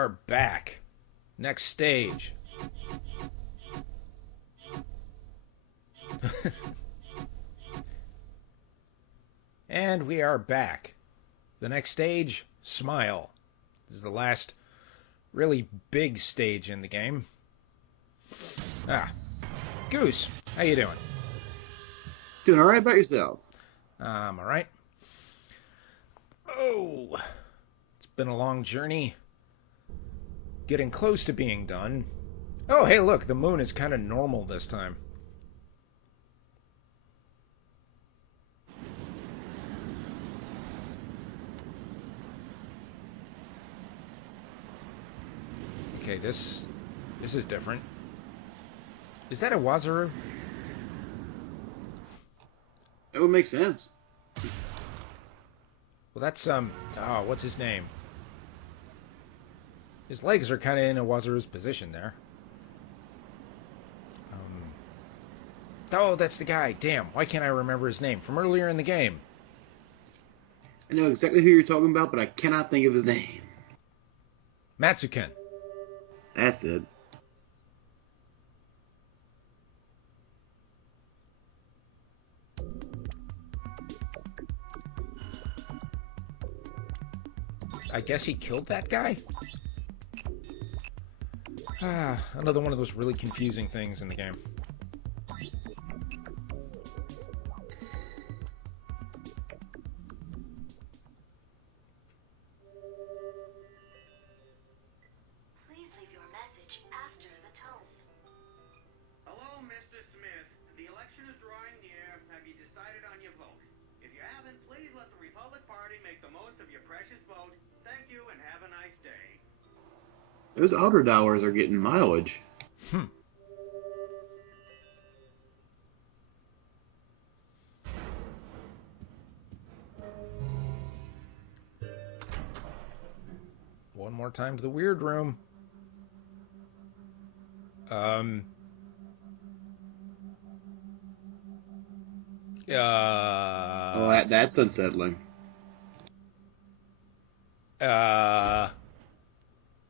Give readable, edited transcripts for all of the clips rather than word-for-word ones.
are back. Next stage. And we are back. The next stage, Smile. This is the last really big stage in the game. Goose, how you doing? Doing alright about yourself? I'm alright. Oh, it's been a long journey. Getting close to being done. Oh, hey, look, the moon is kind of normal this time. Okay, this is different. Is that a Wazuru? That would make sense. Well, that's, what's his name? His legs are kind of in a Wazuru's position there. Oh, that's the guy. Damn, why can't I remember his name? From earlier in the game. I know exactly who you're talking about, but I cannot think of his name. Matsuken. That's it. I guess he killed that guy? Another one of those really confusing things in the game. Please leave your message after the tone. Hello, Mr. Smith. The election is drawing near. Have you decided on your vote? If you haven't, please let the Republic Party make the most of your precious vote. Thank you and have a nice day. Those outer dollars are getting mileage. One more time to the weird room. Oh, that's unsettling.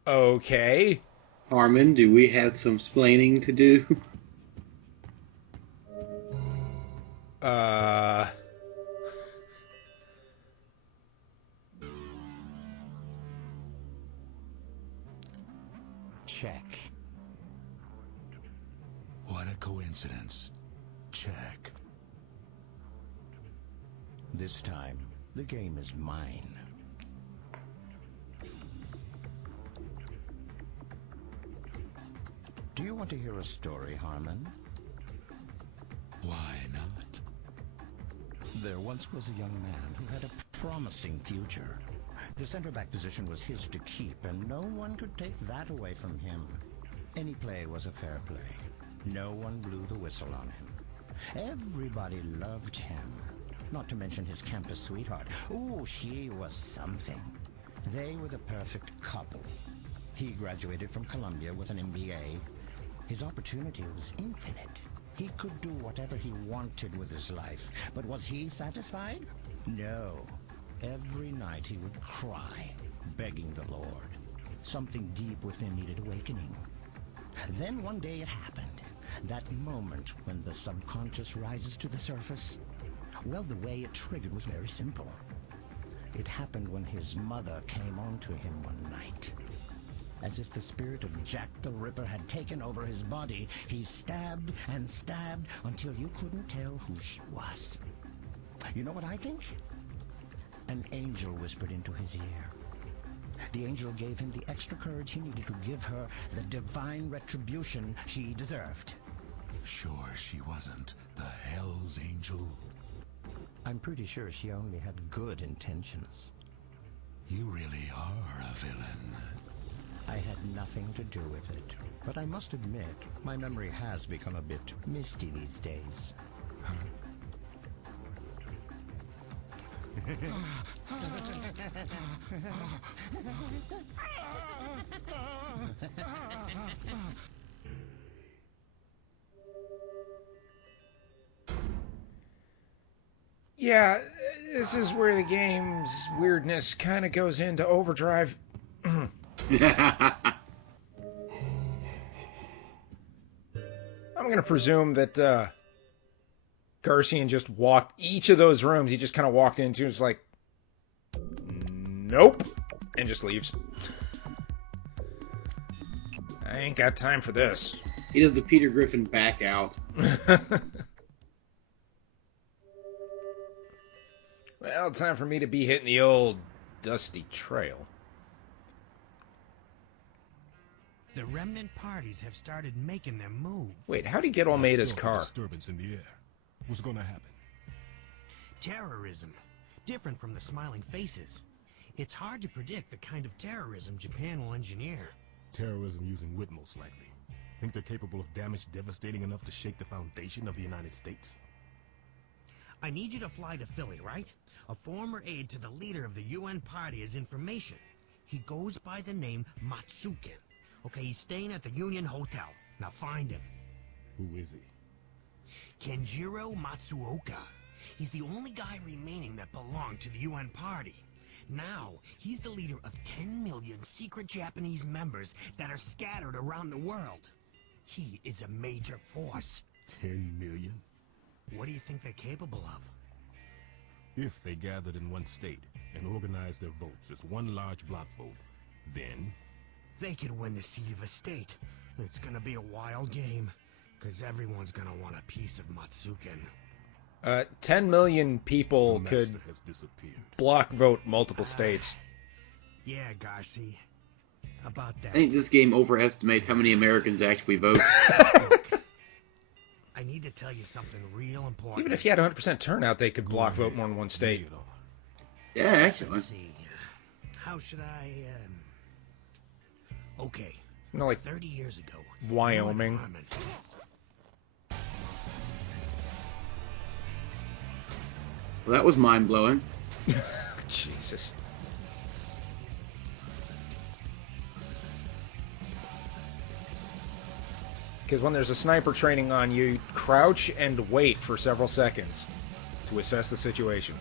Okay. Harman, do we have some splaining to do? Check. What a coincidence. Check. This time, the game is mine. Do you want to hear a story, Harman? Why not? There once was a young man who had a promising future. The center-back position was his to keep, and no one could take that away from him. Any play was a fair play. No one blew the whistle on him. Everybody loved him. Not to mention his campus sweetheart. Ooh, she was something. They were the perfect couple. He graduated from Columbia with an MBA. His opportunity was infinite. He could do whatever he wanted with his life. But was he satisfied? No. Every night he would cry, begging the Lord. Something deep within needed awakening. Then one day it happened. That moment when the subconscious rises to the surface. Well, the way it triggered was very simple. It happened when his mother came on to him one night. As if the spirit of Jack the Ripper had taken over his body, he stabbed and stabbed until you couldn't tell who she was. You know what I think? An angel whispered into his ear. The angel gave him the extra courage he needed to give her the divine retribution she deserved. Sure she wasn't the Hell's Angel? I'm pretty sure she only had good intentions. You really are a villain. I had nothing to do with it, but I must admit, my memory has become a bit misty these days. Yeah, this is where the game's weirdness kind of goes into overdrive. I'm going to presume that Garcian just walked each of those rooms. He just kind of walked into. It's like, nope, and just leaves. I ain't got time for this. He does the Peter Griffin back out. Well, time for me to be hitting the old dusty trail. The remnant parties have started making their move. Wait, how'd he get Almeida's I felt a car? disturbance in the air. What's gonna happen? Terrorism. Different from the smiling faces. It's hard to predict the kind of terrorism Japan will engineer. Terrorism using wit, most likely. Think they're capable of damage devastating enough to shake the foundation of the United States? I need you to fly to Philly, right? A former aide to the leader of the UN party has information. He goes by the name Matsuoka. Okay, he's staying at the Union Hotel. Now find him. Who is he? Kenjiro Matsuoka. He's the only guy remaining that belonged to the UN party. Now, he's the leader of 10 million secret Japanese members that are scattered around the world. He is a major force. 10 million? What do you think they're capable of? If they gathered in one state and organized their votes as one large block vote, then... They could win the seat of a state. It's gonna be a wild game, because everyone's gonna want a piece of Matsuken. 10 million people the could master has disappeared. block vote multiple states. Yeah, Garci. About that. I think this game overestimates how many Americans actually vote. Look, I need to tell you something real important. Even if you had 100% turnout, they could block vote more than one Lay state. it on. Yeah, actually. Let's see. How should I, Okay. You know, like 30 years ago. Wyoming. Harman. Well, that was mind-blowing. Jesus. Because when there's a sniper training on you, crouch and wait for several seconds to assess the situation.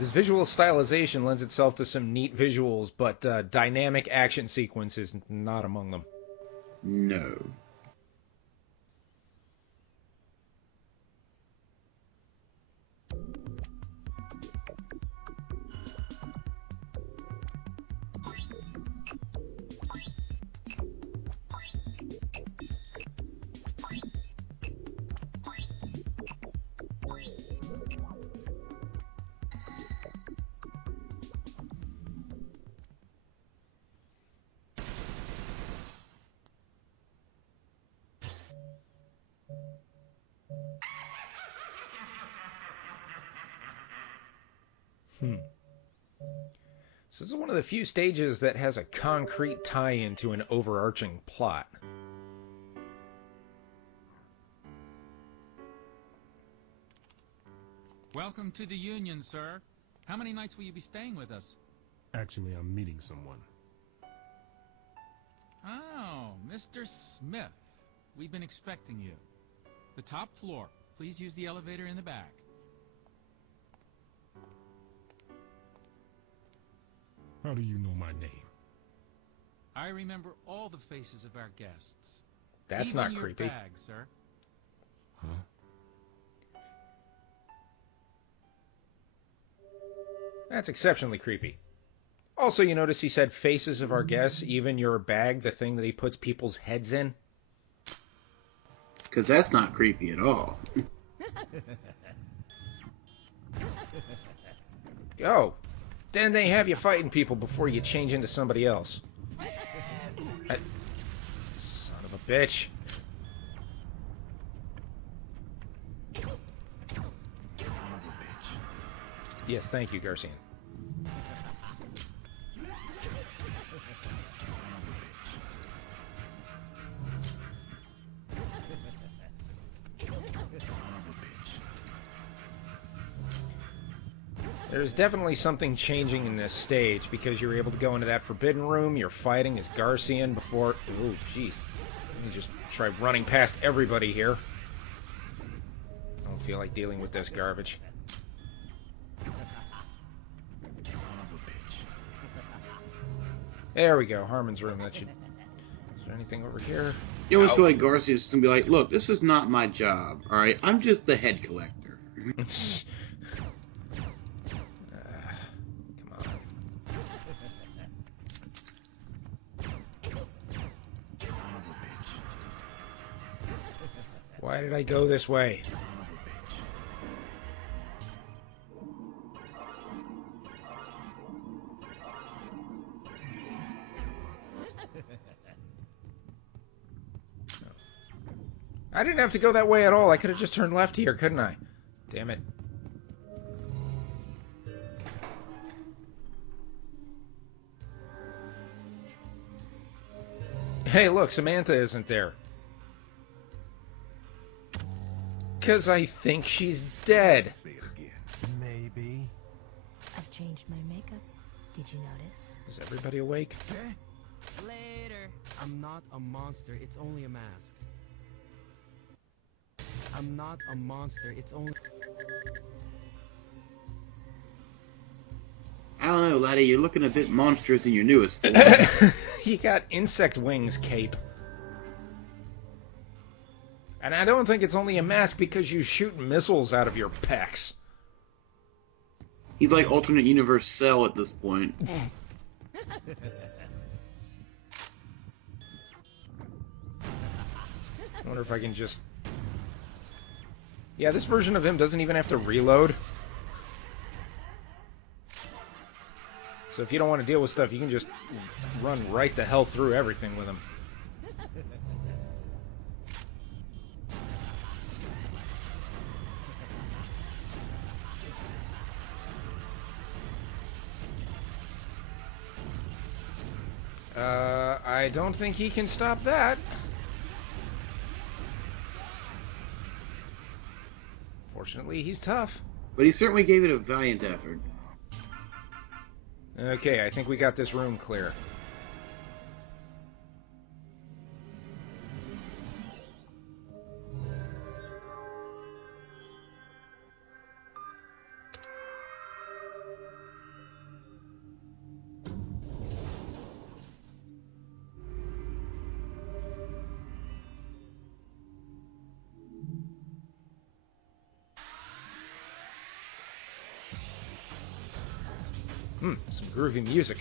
This visual stylization lends itself to some neat visuals, but dynamic action sequence is not among them. No. So this is one of the few stages that has a concrete tie-in to an overarching plot. Welcome to the Union, sir. How many nights will you be staying with us? Actually, I'm meeting someone. Oh, Mr. Smith. We've been expecting you. The top floor. Please use the elevator in the back. How do you know my name? I remember all the faces of our guests. That's Even not your creepy. bag, sir. Huh? That's exceptionally creepy. Also, you notice he said faces of our guests, even your bag, the thing that he puts people's heads in. Because that's not creepy at all. Oh, then they have you fighting people before you change into somebody else. Son of a bitch. Yes, thank you, Garcian. There's definitely something changing in this stage because you're able to go into that forbidden room. You're fighting as Garcian before. Oh, jeez. Let me just try running past everybody here. feel like dealing with this garbage. There we go, Harman's room. That should... Is there anything over here? You always feel like Garcia's just gonna be like, look, this is not my job, alright? I'm just the head collector. Come on. Why did I go this way? I didn't have to go that way at all. I could have just turned left here, couldn't I? Damn it. Hey, look, Samantha isn't there. Because I think she's dead. Maybe. I've changed my makeup. Did you notice? Is everybody awake? Later. I'm not a monster, it's only a mask. I'm not a monster, it's only... I don't know, laddie, you're looking a bit monstrous in your newest form. You got insect wings cape. And I don't think it's only a mask because you shoot missiles out of your pecs. He's like alternate universe Cell at this point. I wonder if I can just... Yeah, this version of him doesn't even have to reload. So if you don't want to deal with stuff, you can just run right the hell through everything with him. I don't think he can stop that. Fortunately, he's tough. But he certainly gave it a valiant effort. Okay, I think we got this room clear. Some groovy music.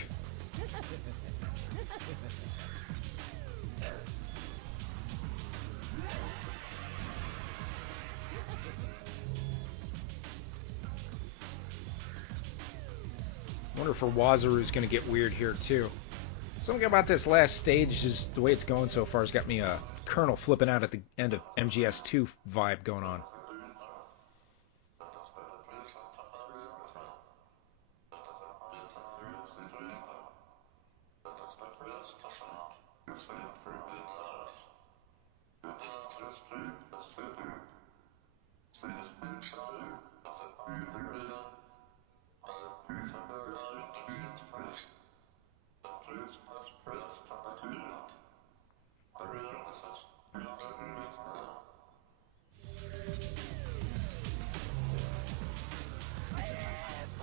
I wonder if Wazaru's going to get weird here too. Something about this last stage, is the way it's going so far, has got me a Colonel flipping out at the end of MGS2 vibe going on.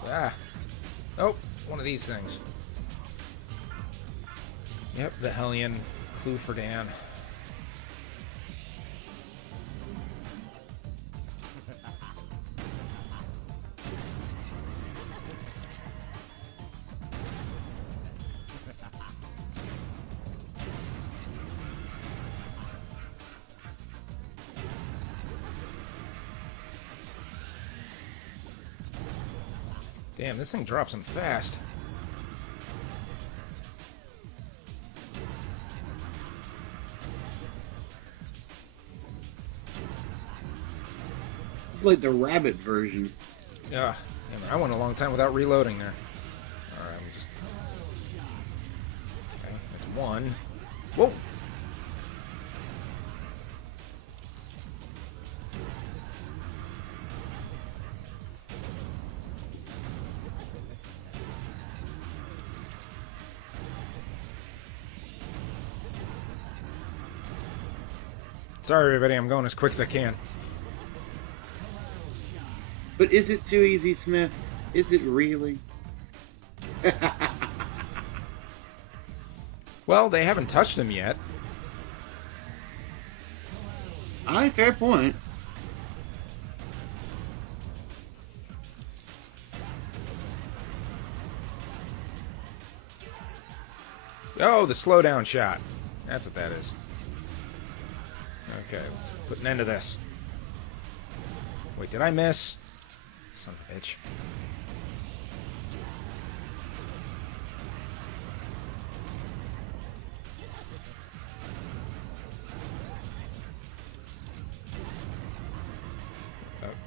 Ah. Oh, one of these things. Yep, the Hellion. Clue for Dan. Damn, this thing drops them fast. It's like the rabbit version. Yeah, I went a long time without reloading there. Alright, let me just... Okay, that's one. Whoa! Sorry, everybody, I'm going as quick as I can. But is it too easy, Smith? Is it really? Well, they haven't touched him yet. Aye, fair point. Oh, the slowdown shot. That's what that is. Okay, let's put an end to this. Wait, did I miss? Son of a bitch.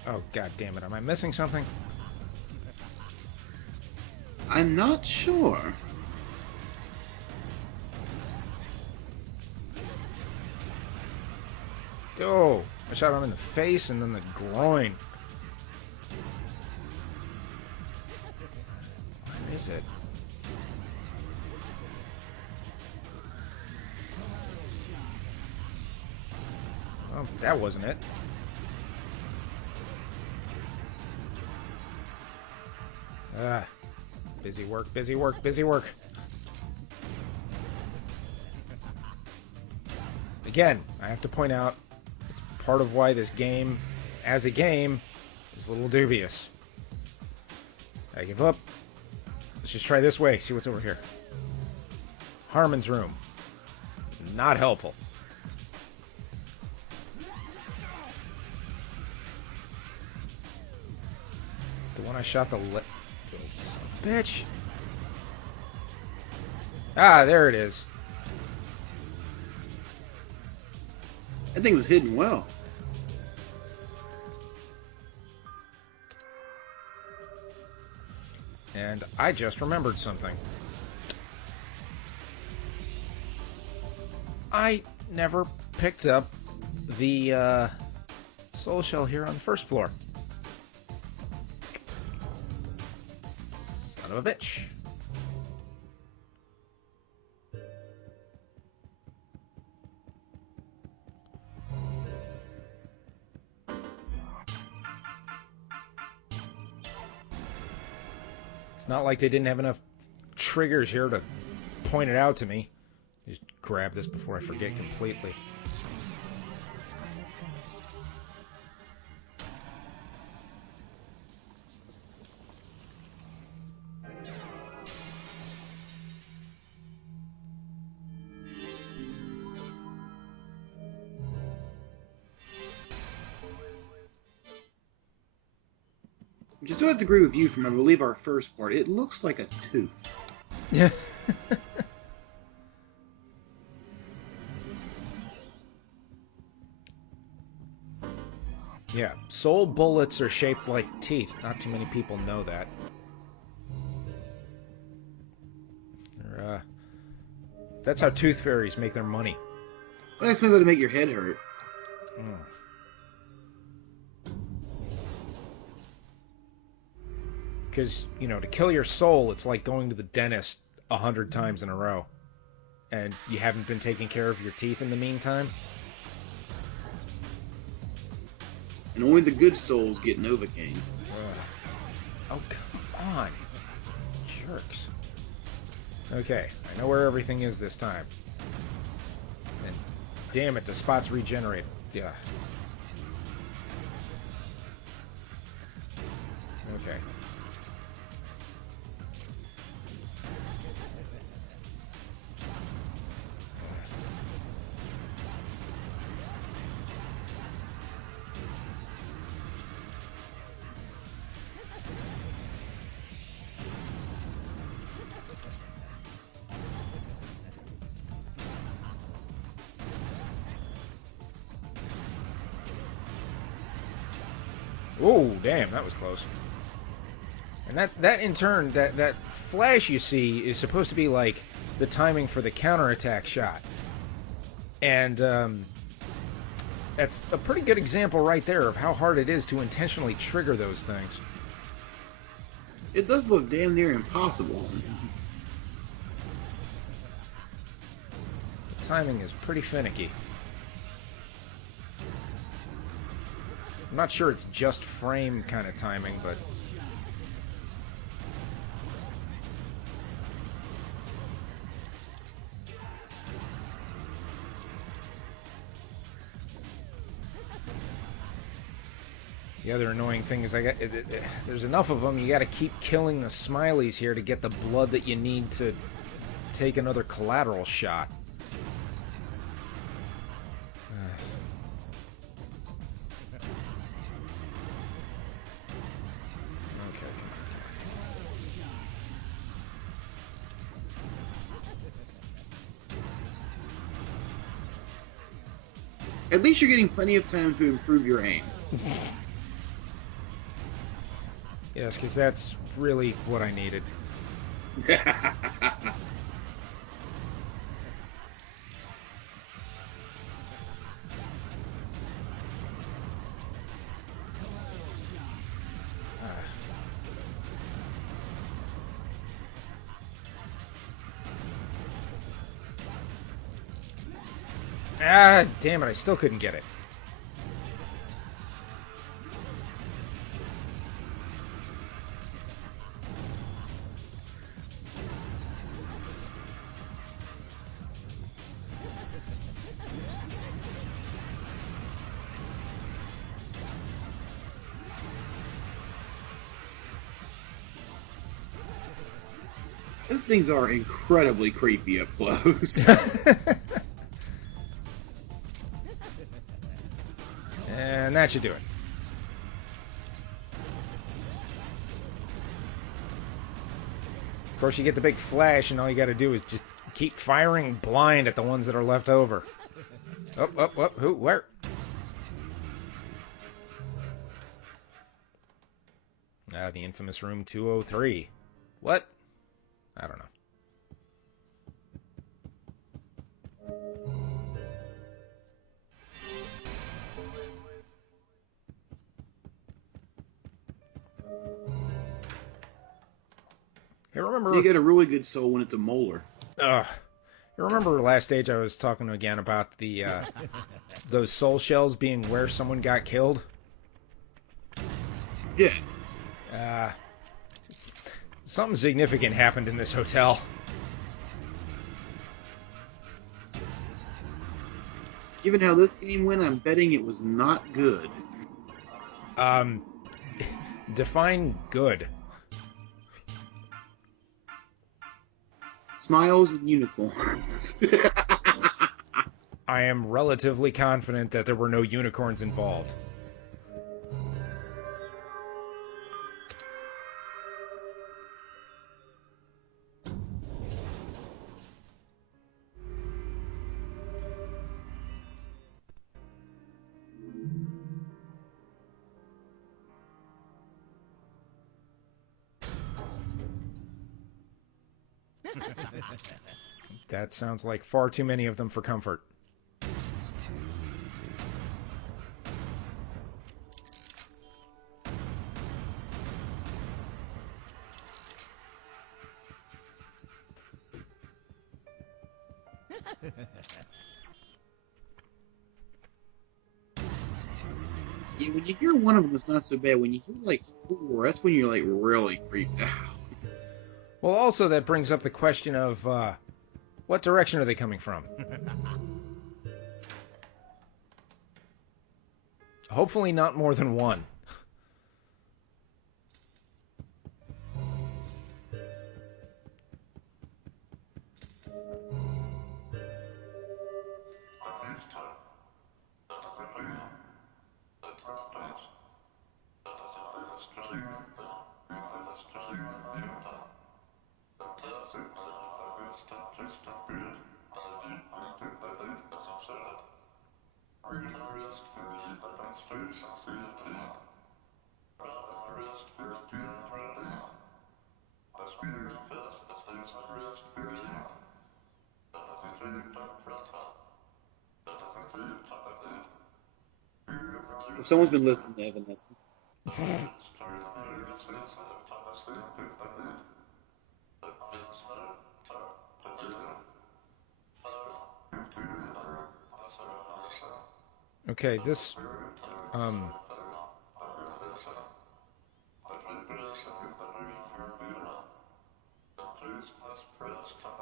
Oh, god damn it. Am I missing something? I'm not sure. Oh, I shot him in the face and then the groin. Where is it? Oh, that wasn't it. Busy work, busy work, busy work. Again, I have to point out, it's part of why this game, as a game, is a little dubious. I give up. Let's just try this way, see what's over here. Harman's room. Not helpful. The one I shot the bitch. Ah, there it is. That thing was hidden well. And I just remembered something. I never picked up the soul shell here on the first floor. Son of a bitch. It's not like they didn't have enough triggers here to point it out to me. Just grab this before I forget completely. Just do have to agree with you from, I believe, our first part. It looks like a tooth. Yeah. Yeah, soul bullets are shaped like teeth. Not too many people know that. That's how tooth fairies make their money. Well, that's maybe to make your head hurt. Because, you know, to kill your soul, it's like going to the dentist 100 times in a row. And you haven't been taking care of your teeth in the meantime. And only the good souls get Novocaine. Oh, come on. Jerks. Okay, I know where everything is this time. And damn it, the spots regenerate. Yeah. Okay. Oh, damn, that was close. And that in turn, that flash you see is supposed to be like the timing for the counterattack shot. And that's a pretty good example right there of how hard it is to intentionally trigger those things. It does look damn near impossible. The timing is pretty finicky. I'm not sure it's just frame kind of timing, but... The other annoying thing is there's enough of them, you gotta keep killing the smileys here to get the blood that you need to take another collateral shot. Okay, come on. At least you're getting plenty of time to improve your aim. Yes, because that's really what I needed. Ah, damn it, I still couldn't get it. Those things are incredibly creepy up close. And that should do it. Of course, you get the big flash, and all you got to do is just keep firing blind at the ones that are left over. Oh, who, where? The infamous room 203. What? I don't know. I remember... You get a really good soul when it's a molar. You remember last stage I was talking again about the those soul shells being where someone got killed? Yeah. Something significant happened in this hotel. Given how this game went, I'm betting it was not good. Define good. Smiles and unicorns. I am relatively confident that there were no unicorns involved. That sounds like far too many of them for comfort. Yeah, when you hear one of them, it's not so bad. When you hear like four, that's when you're like really creeped out. Well, also that brings up the question of what direction are they coming from? Hopefully not more than one. If someone's been listening to Evanescence. Okay, this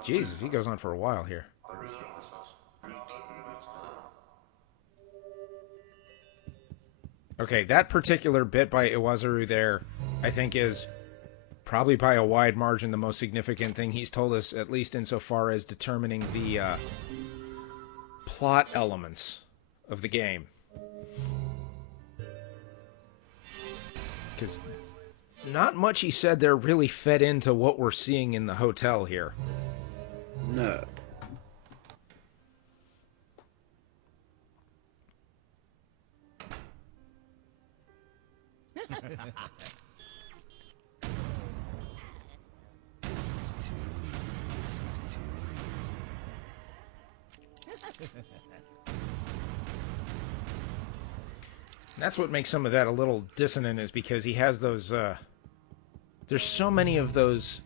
Jesus, he goes on for a while here. Okay, that particular bit by Iwasaru there, I think, is probably by a wide margin the most significant thing he's told us, at least insofar as determining the plot elements of the game. Because not much he said there really fed into what we're seeing in the hotel here. No. That's what makes some of that a little dissonant, is because he has those, there's so many of those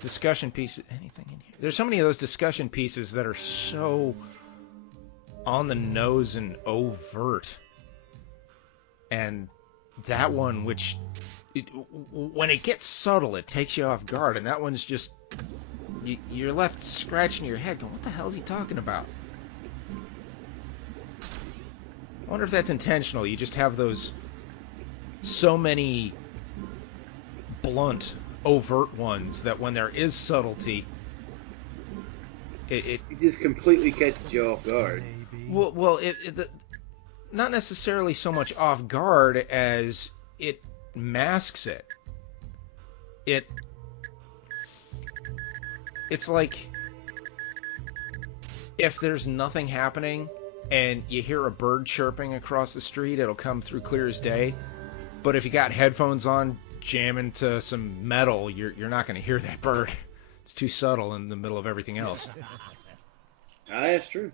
discussion pieces. Anything in here? There's so many of those discussion pieces that are so on the nose and overt. And that one, which, when it gets subtle, it takes you off guard. And that one's just, you're left scratching your head going, what the hell is he talking about? I wonder if that's intentional. You just have those so many blunt, overt ones that when there is subtlety, it just completely catches you off guard. well, not necessarily so much off guard as it masks it. It's like if there's nothing happening and you hear a bird chirping across the street, it'll come through clear as day. But if you got headphones on, jamming to some metal, you're not going to hear that bird. It's too subtle in the middle of everything else. That's true.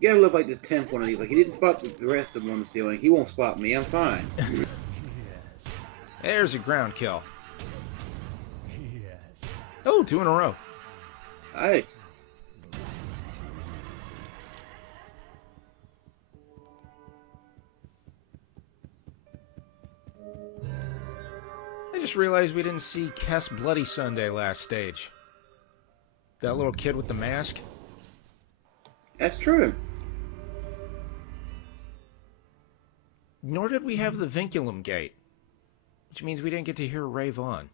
You gotta look like the 10th one of these. Like, he didn't spot the rest of them on the ceiling. He won't spot me. I'm fine. There's a ground kill. Oh, 2 in a row. Nice. I just realized we didn't see Kess Bloody Sunday last stage. That little kid with the mask. That's true. Nor did we have the Vinculum Gate, which means we didn't get to hear Ray Vaughn.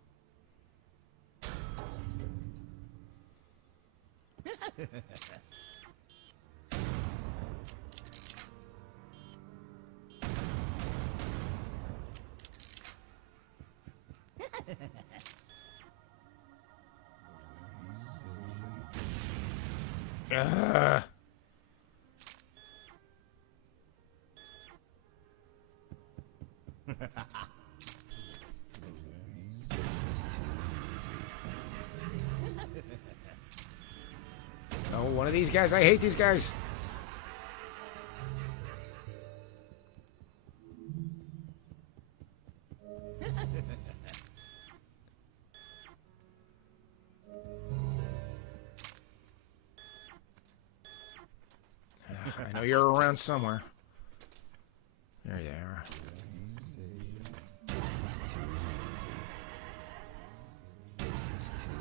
Oh, one of these guys. I hate these guys. I know you're around somewhere. There you are.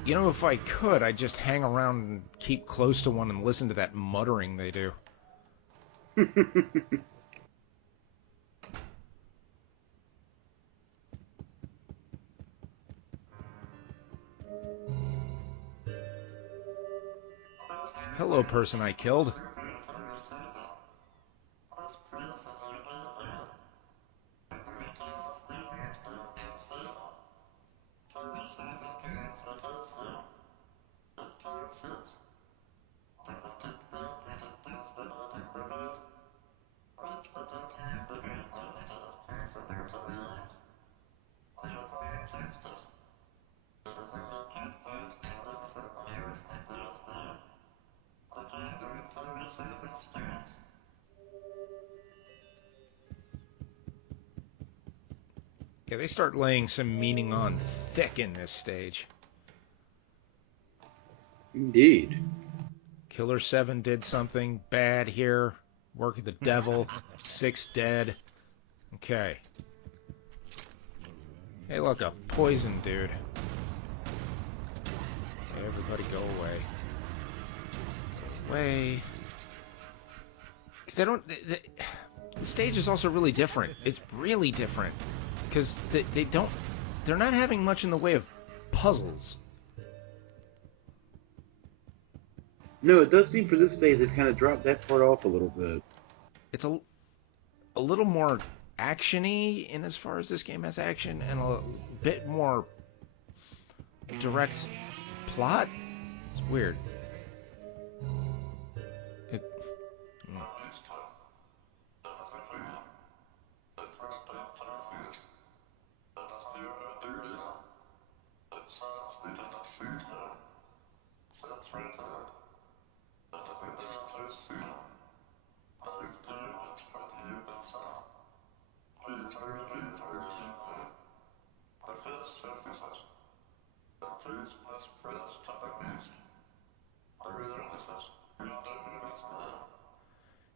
You know, if I could, I'd just hang around and keep close to one and listen to that muttering they do. Hello, person I killed. Yeah, they start laying some meaning on thick in this stage. Indeed. Killer7 did something bad here. Work of the devil. 6 dead. Okay. Hey, look, a poison dude. Everybody go away. Away. Because they don't... The stage is also really different. It's really different. Because they don't... They're not having much in the way of puzzles. No, it does seem for this stage they've kind of dropped that part off a little bit. It's a little more action-y in as far as this game has action, and a bit more direct plot. It's weird.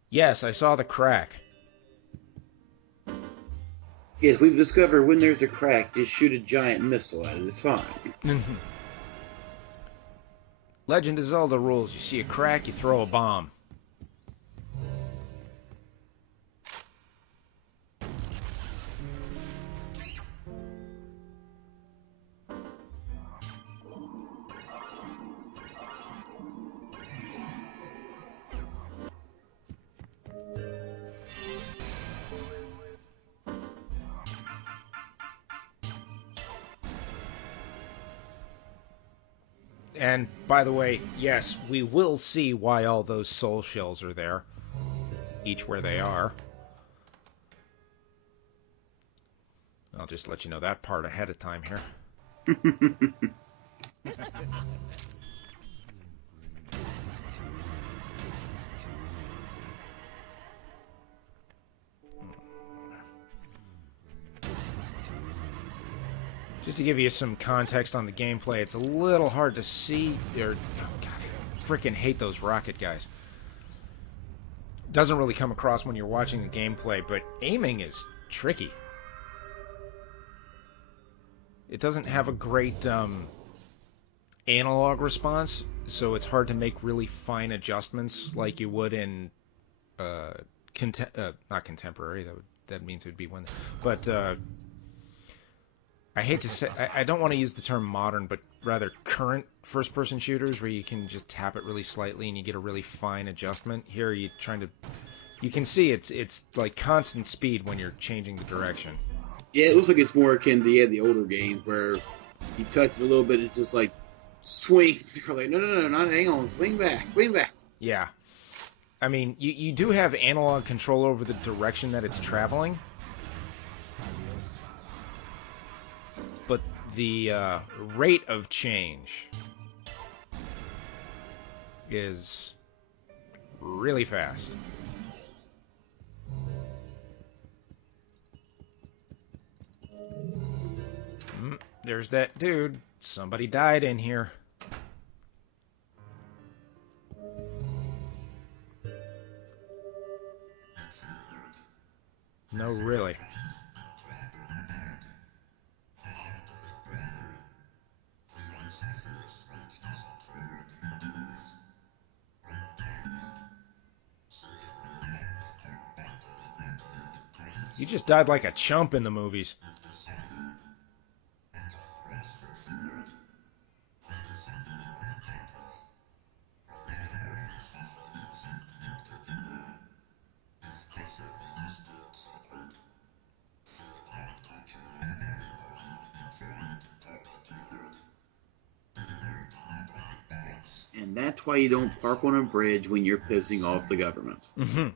Yes, I saw the crack. Yes, we've discovered when there's a crack, just shoot a giant missile at it. It's fine. Legend of Zelda rules. You see a crack, you throw a bomb. And, by the way, yes, we will see why all those soul shells are there. Each where they are. I'll just let you know that part ahead of time here. Just to give you some context on the gameplay, it's a little hard to see, or, oh god, I freaking hate those rocket guys. Doesn't really come across when you're watching the gameplay, but aiming is tricky. It doesn't have a great analog response, so it's hard to make really fine adjustments like you would in not contemporary. That means it would be one, but I hate to say, I don't want to use the term modern, but rather current first-person shooters where you can just tap it really slightly and you get a really fine adjustment. Here, you can see it's like constant speed when you're changing the direction. Yeah, it looks like it's more akin to the older games where you touch it a little bit, it's just like swing. You're like, no, not hang on, swing back. Yeah, I mean, you do have analog control over the direction that it's traveling. But the rate of change is really fast. There's that dude. Somebody died in here. No, really. You just died like a chump in the movies. And that's why you don't park on a bridge when you're pissing off the government. Mm-hmm.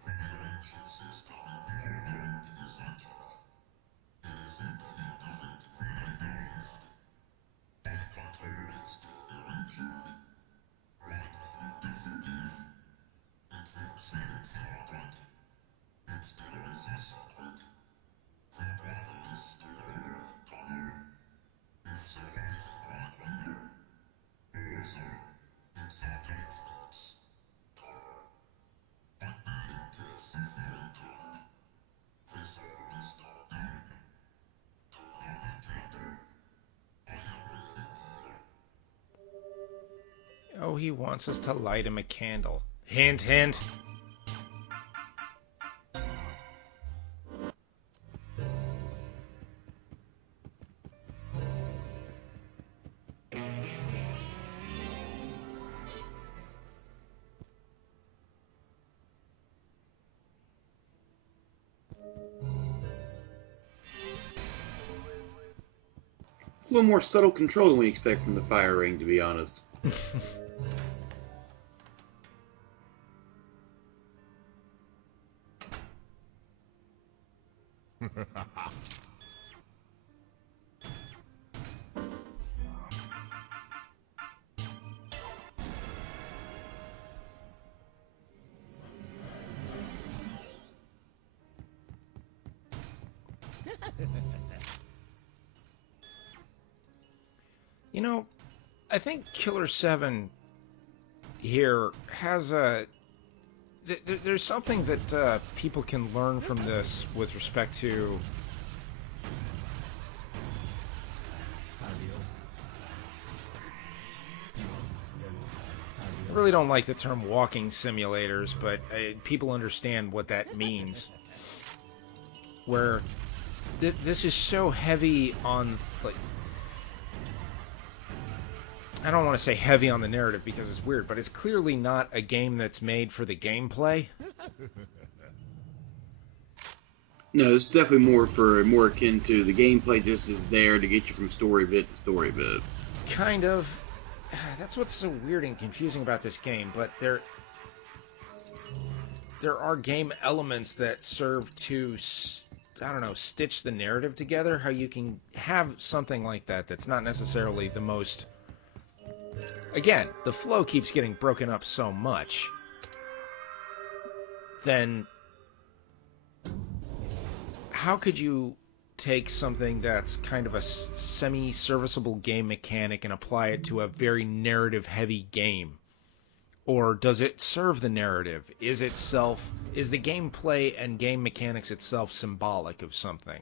Oh, he wants us to light him a candle. Hint, hint. It's a little more subtle control than we expect from the fire ring, to be honest. You know, I think Killer7 here has a... There's something that people can learn from this with respect to... I really don't like the term walking simulators, but people understand what that means. Where this is so heavy on, like... I don't want to say heavy on the narrative because it's weird, but it's clearly not a game that's made for the gameplay. No, it's definitely more akin to the gameplay just is there to get you from story bit to story bit. Kind of. That's what's so weird and confusing about this game, but there are game elements that serve to, I don't know, stitch the narrative together. How you can have something like that that's not necessarily the most... Again, the flow keeps getting broken up so much. Then how could you take something that's kind of a semi-serviceable game mechanic and apply it to a very narrative-heavy game? Or does it serve the narrative? Is the gameplay and game mechanics itself symbolic of something?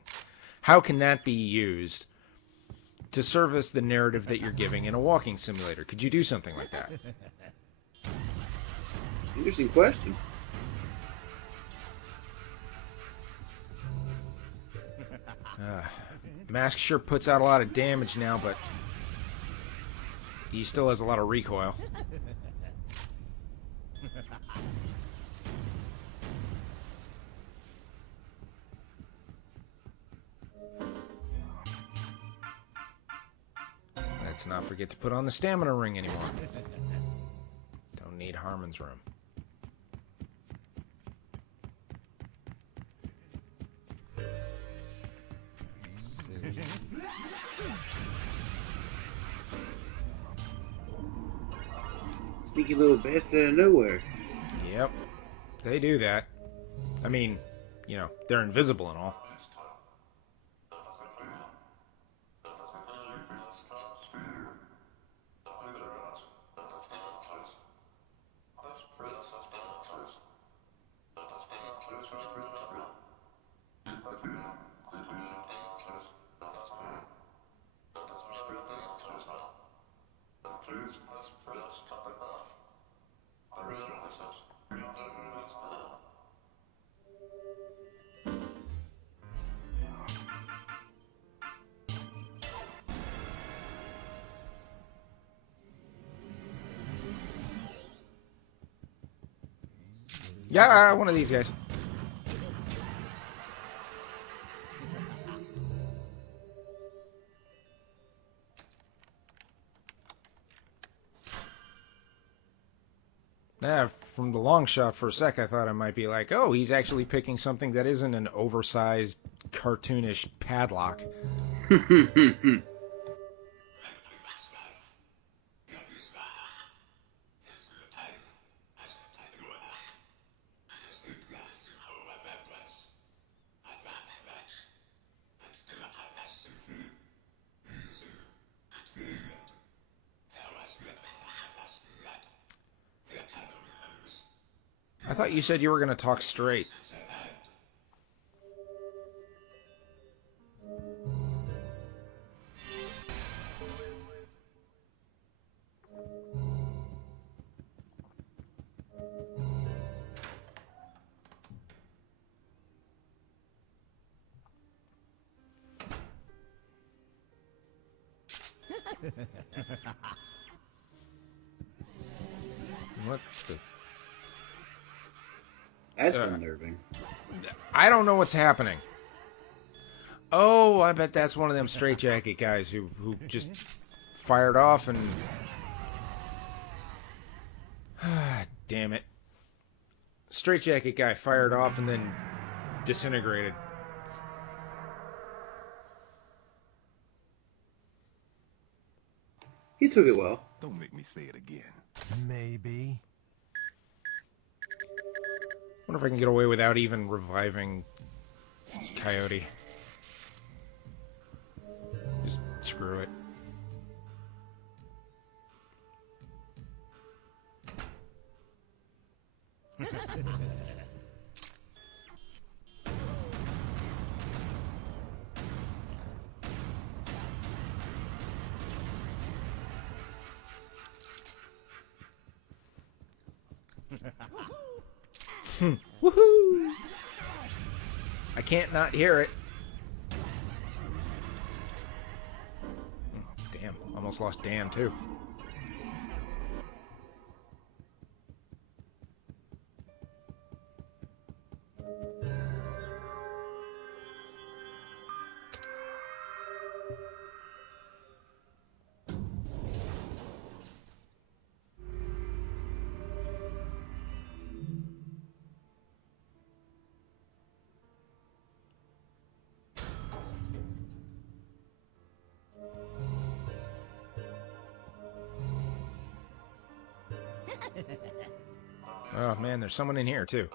How can that be used to service the narrative that you're giving in a walking simulator? Could you do something like that? Interesting question. Mask sure puts out a lot of damage now, but he still has a lot of recoil. Let's not forget to put on the stamina ring anymore. Don't need Harman's room. Sneaky little bastard out of nowhere. Yep, they do that. I mean, you know, they're invisible and all. Yeah, one of these guys. Yeah, from the long shot for a sec, I thought I might be like, oh, he's actually picking something that isn't an oversized, cartoonish padlock. I thought you said you were going to talk straight. What the... That's unnerving. I don't know what's happening. Oh, I bet that's one of them straitjacket guys who just fired off and... Damn it. Straitjacket guy fired off and then disintegrated. He took it well. Don't make me say it again. Maybe. Wonder if I can get away without even reviving Coyote. Just screw it. Woohoo! I can't not hear it. Damn, almost lost Dan too. Oh man, there's someone in here too.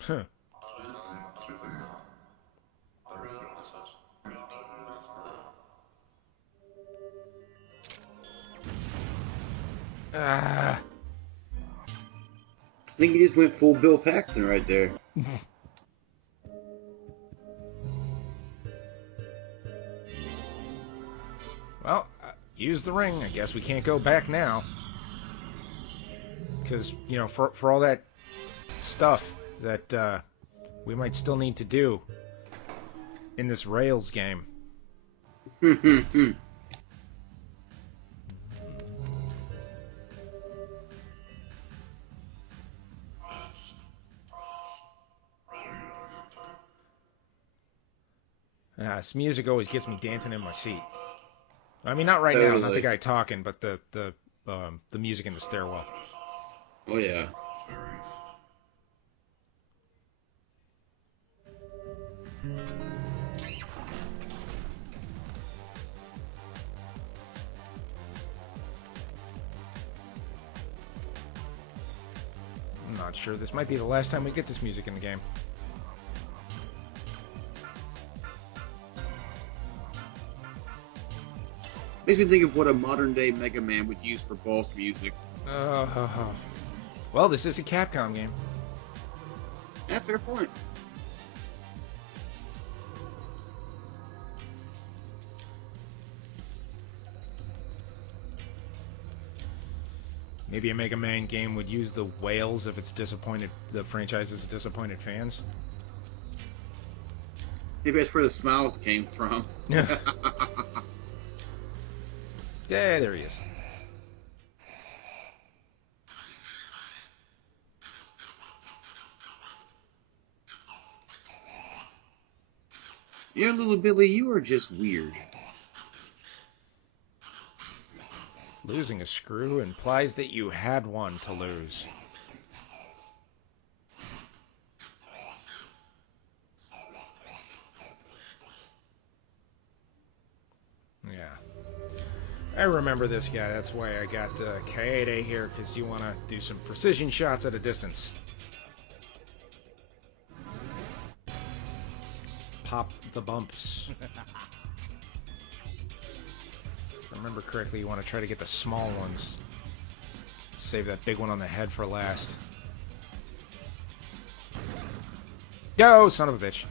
Huh. Ah. I think he just went full Bill Paxton right there. Well, use the ring. I guess we can't go back now. Because, you know, for all that stuff that we might still need to do in this Rails game. This music always gets me dancing in my seat. I mean, not right now, not the guy talking, but the music in the stairwell. Oh yeah. I'm not sure. This might be the last time we get this music in the game. Makes me think of what a modern day Mega Man would use for boss music. Well, this is a Capcom game. Yeah, fair point. Maybe a Mega Man game would use the wails if it's disappointed, the franchise's disappointed fans. Maybe that's where the smiles came from. Yeah, there he is. Yeah, little Billy, you are just weird. Losing a screw implies that you had one to lose. Yeah. I remember this guy. That's why I got Kynetyk here, because you want to do some precision shots at a distance. Pop the bumps. remember correctly, you want to try to get the small ones. Save that big one on the head for last. Yo, son of a bitch.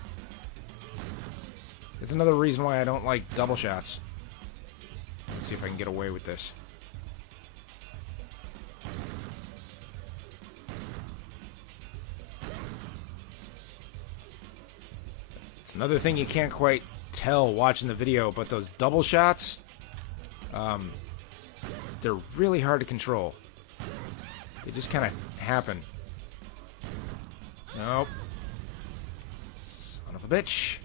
It's another reason why I don't like double shots. Let's see if I can get away with this. It's another thing you can't quite tell watching the video, but those double shots, they're really hard to control. They just kind of happen. Nope. Son of a bitch.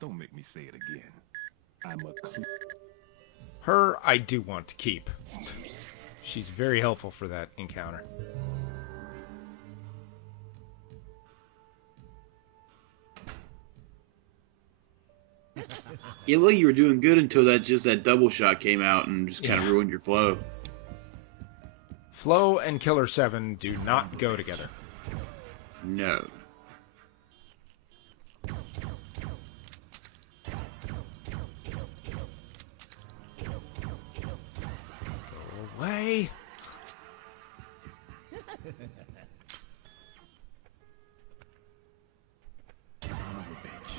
Don't make me say it again. I'm a Her, I do want to keep. She's very helpful for that encounter. It looked like you were doing good until that double shot came out and just kind of ruined your flow. Flow and Killer7 do not go together. No. Go away. Son of a bitch.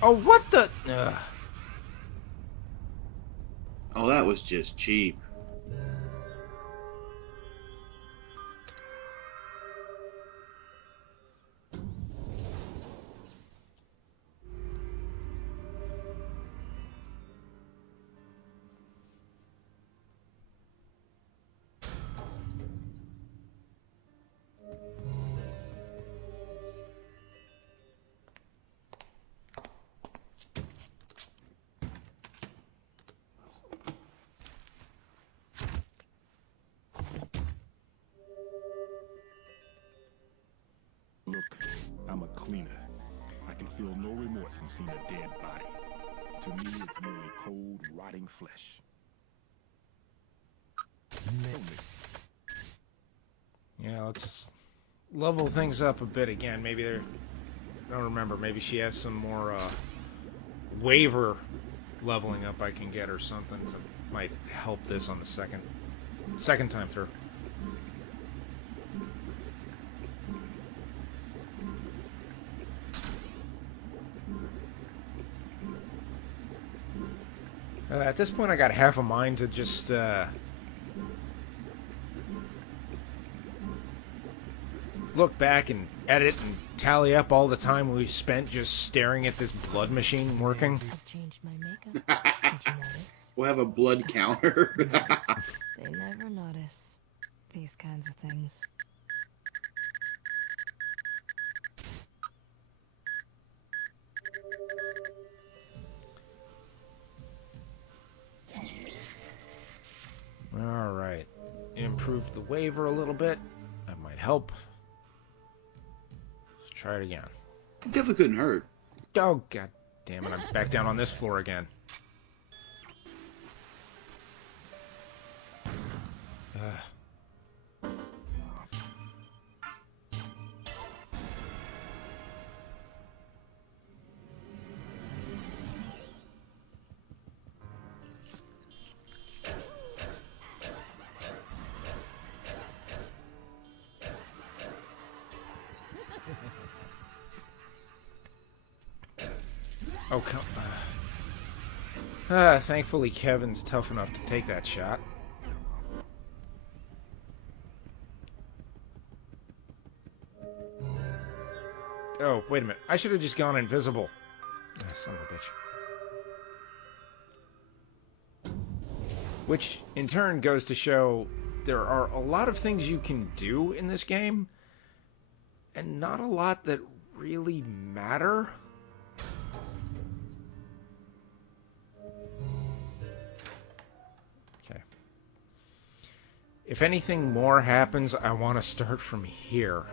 Oh, what the? Oh, that was just cheap. Look, I'm a cleaner. I can feel no remorse in seeing a dead body. To me, it's merely cold, rotting flesh. Yeah, let's level things up a bit again. Maybe I don't remember. Maybe she has some more waiver leveling up I can get or something that might help this on the second time through. At this point, I got half a mind to just look back and edit and tally up all the time we spent just staring at this blood machine working. I've changed my makeup. Did you notice? We'll have a blood counter. They never notice these kinds of things. Alright. Improved the waiver a little bit. That might help. Let's try it again. Definitely couldn't hurt. Oh, god damn it. I'm back down on this floor again. Oh, come thankfully Kevin's tough enough to take that shot. Oh, wait a minute. I should have just gone invisible. Son of a bitch. Which, in turn, goes to show there are a lot of things you can do in this game, and not a lot that really matter. If anything more happens, I want to start from here.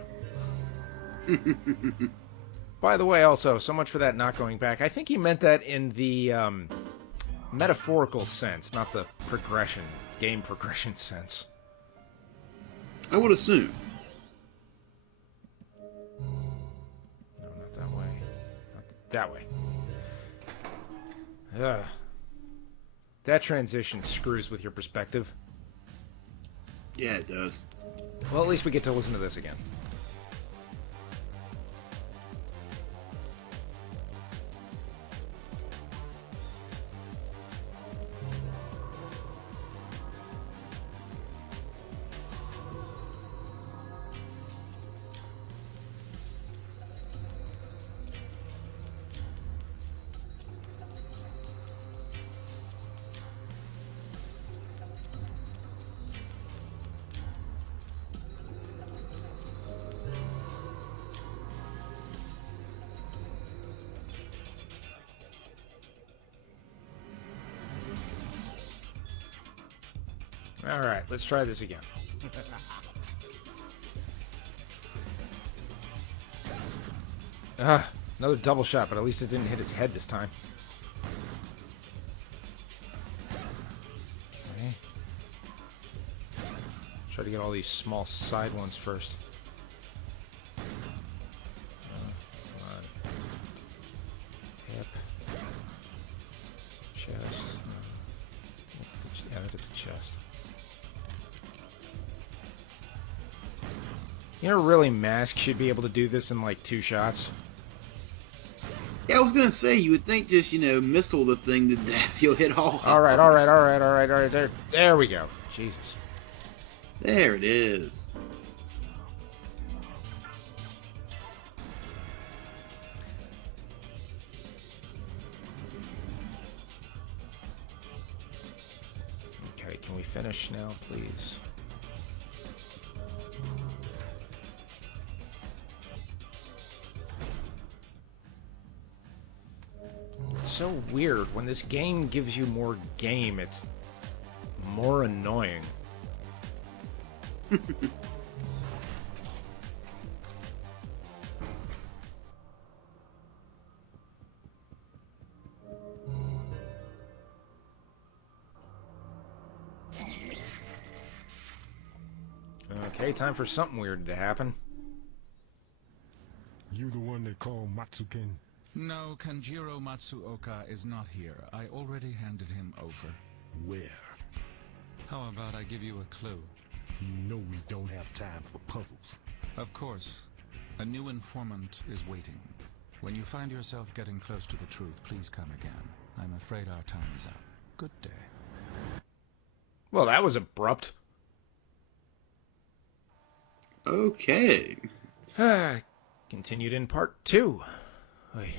By the way, also, so much for that not going back. I think he meant that in the metaphorical sense, not the game progression sense. I would assume. No, not that way. Not that way. Ugh. That transition screws with your perspective. Yeah, it does. Well, at least we get to listen to this again. Alright, let's try this again. Another double shot, but at least it didn't hit its head this time. Okay. Try to get all these small side ones first. Come on. Hip. Chest. Yeah, look at the chest. You know, really, Mask should be able to do this in like 2 shots. Yeah, I was gonna say, you would think just, missile the thing to death, you'll hit all. Alright. There we go. Jesus. There it is. Okay, can we finish now, please? It's so weird. When this game gives you more game, it's more annoying. Okay, time for something weird to happen. You the one they call Matsuken? No, Kenjiro Matsuoka is not here. I already handed him over. Where? How about I give you a clue? You know we don't have time for puzzles. Of course. A new informant is waiting. When you find yourself getting close to the truth, please come again. I'm afraid our time is up. Good day. Well, that was abrupt. Okay. Continued in part 2. Oy.